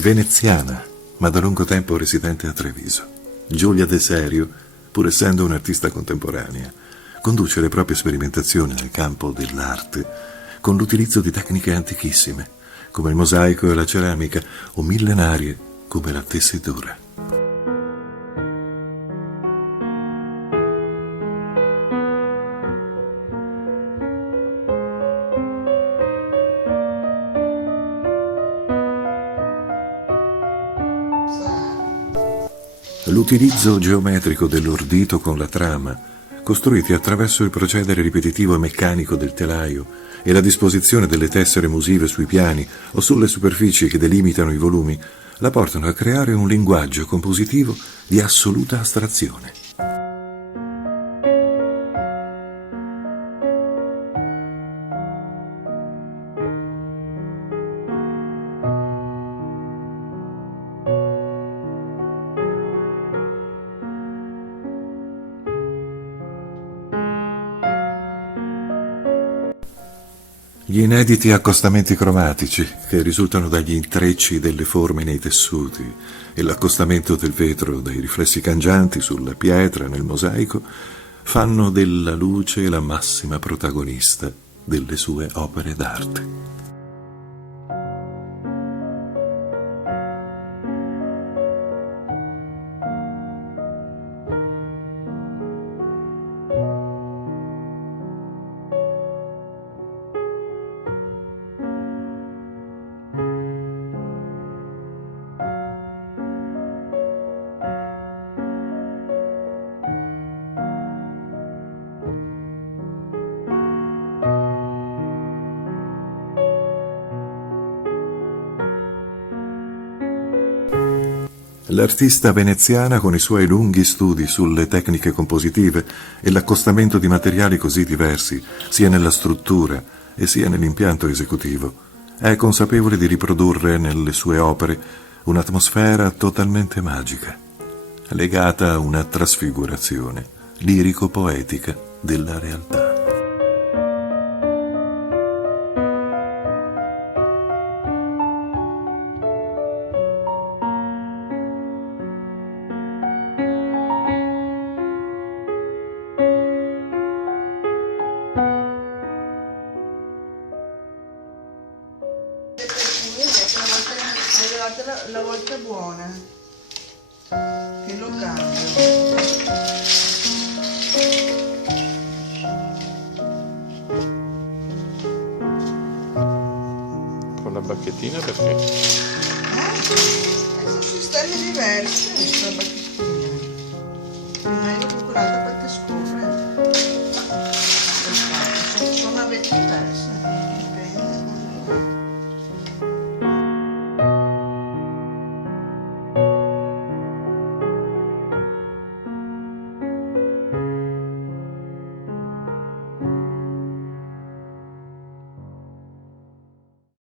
Veneziana, ma da lungo tempo residente a Treviso. Giulia De Serio, pur essendo un'artista contemporanea, conduce le proprie sperimentazioni nel campo dell'arte con l'utilizzo di tecniche antichissime, come il mosaico e la ceramica, o millenarie come la tessitura. L'utilizzo geometrico dell'ordito con la trama, costruiti attraverso il procedere ripetitivo e meccanico del telaio, e la disposizione delle tessere musive sui piani o sulle superfici che delimitano i volumi, la portano a creare un linguaggio compositivo di assoluta astrazione. Gli inediti accostamenti cromatici, che risultano dagli intrecci delle forme nei tessuti, e l'accostamento del vetro dai riflessi cangianti sulla pietra nel mosaico, fanno della luce la massima protagonista delle sue opere d'arte. L'artista veneziana, con i suoi lunghi studi sulle tecniche compositive e l'accostamento di materiali così diversi, sia nella struttura e sia nell'impianto esecutivo, è consapevole di riprodurre nelle sue opere un'atmosfera totalmente magica, legata a una trasfigurazione lirico-poetica della realtà. La volta buona che lo cambio. Con la bacchettina perché? Sono sistemi diversi la bacchettina. Me l'ho procurata perché scuola.